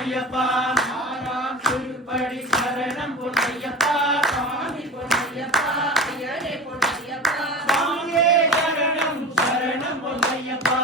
பொன்னையப்பா ஆறாம் திருப்படி சரணம் பொன்னையப்பா சுவாமி பொன்னையப்பா ஐயனே பொன்னையப்பா சுவாமியே சரணம் சரணம் பொன்னையப்பா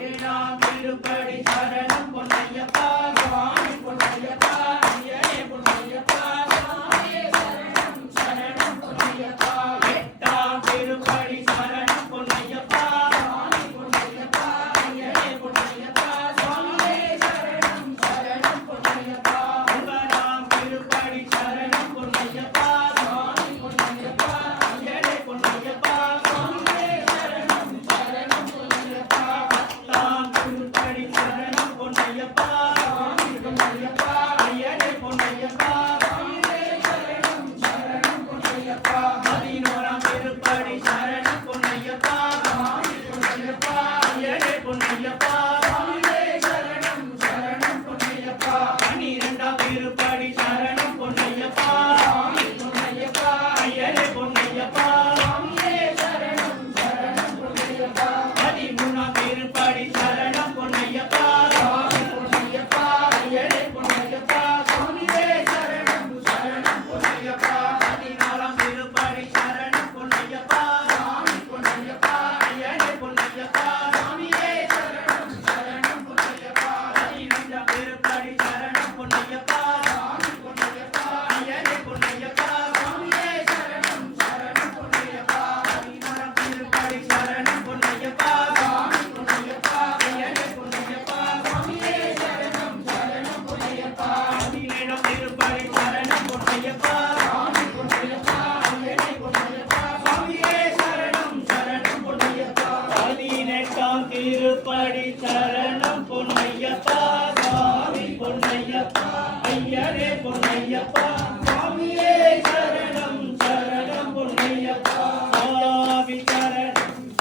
ஏழாம் திருப்படி சரணம் பொன்னையப்பா சுவாமி பொன்னையப்பா ஐயனே பொன்னையப்பா சுவாமியே சரணம் சரணம் பொன்னையப்பா எட்டாம் திருப்படி சரணம் பொன்னையப்பா சுவாமி பொன்னையப்பா ஐயனே பொன்னையப்பா சுவாமியே சரணம் சரணம் பொன்னையப்பா ஒன்பதாம் திருப்படி சரணம் பொன்னையப்பா சுவாமி பொன்னையப்பா ஐயனே பொன்னையப்பா சுவாமியே சரணம் சரணம் பொன்னையப்பா பத்தாம் திருப்படி சரணம் பொன்னையப்பா சுவாமி பொன்னையப்பா ஐயனே பொன்னையப்பா சுவாமியே சரணம் சரணம் பொன்னையப்பா பதினோராம் திருப்படி சரணம் பொன்னையப்பா சுவாமி பொன்னையப்பா ஐயனே பொன்னையப்பா சுவாமியே சரணம் சரணம் பொன்னையப்பா பன்னிரெண்டாம் திருப்படி சரணம் பொன்னையப்பா சுவாமி பொன்னையப்பா ஐயனே பொன்னையப்பா சுவாமியே சரணம் சரணம் பொன்னையப்பா பதிமூணாம் திருப்படி சரணம் பொன்னையப்பா சுவாமி பொன்னையப்பா ஐயனே பொன்னையப்பா சுவாமியே சரணம் சரணம் பொன்னையப்பா பதினாலாம் திருப்படி சரணம் பொன்னையப்பா சுவாமி பொன்னையப்பா ஐயனே பொன்னையப்பா சுவாமியே சரணம் சரணம் பொன்னையப்பா பதினைந்தாம் திருப்படி சரணம் பொன்னையப்பா சுவாமி பொன்னையப்பா ஐயனே பொன்னையப்பா சுவாமியே சரணம் சரணம் பொன்னையப்பா பதினாறாம் திருப்படி சரணம் பொன்னையப்பா சுவாமி பொன்னையப்பா ஐயனே பொன்னையப்பா சுவாமியே சரணம் சரணம் பொன்னையப்பா பதினேழாம் திருப்படி சரணம் பொன்னையப்பா சுவாமி பொன்னையப்பா ஐயனே பொன்னையப்பா சுவாமியே சரணம் சரணம் பொன்னையப்பா பதினெட்டாம் திருப்படி சரணம் பொன்னையப்பா சுவாமி பொன்னையப்பா ஐயனே பொன்னையப்பா சுவாமியே சரணம் சரணம் பொன்னையப்பா சுவாமி சரணம்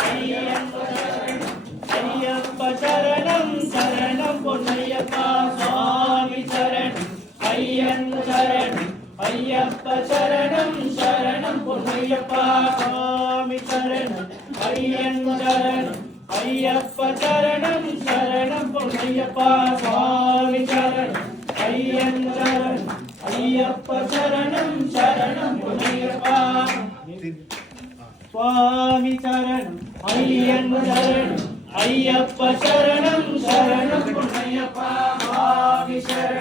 ஐயன் சரணம் ஐயப்ப சரணம் சரணம் பொன்னையப்பா சுவாமி சரணம் ஐயன் சரணம் ஐயப்ப சரணம் சரணம் பொன்னையப்பா சுவாமி சரணம் ஐயன் சரணம் ஐயப்ப சரணம் சரணம் பொன்னையப்பா சுவாமி சரணம் ஐயன் சரணம் ஐயப்ப சரணம் சரணம் பொன்னையப்பா சுவாமி சரணம் ஐயன் சரணம் ஐயப்ப சரணம் சரணம் பொன்னையப்பா சுவாமி சரணம்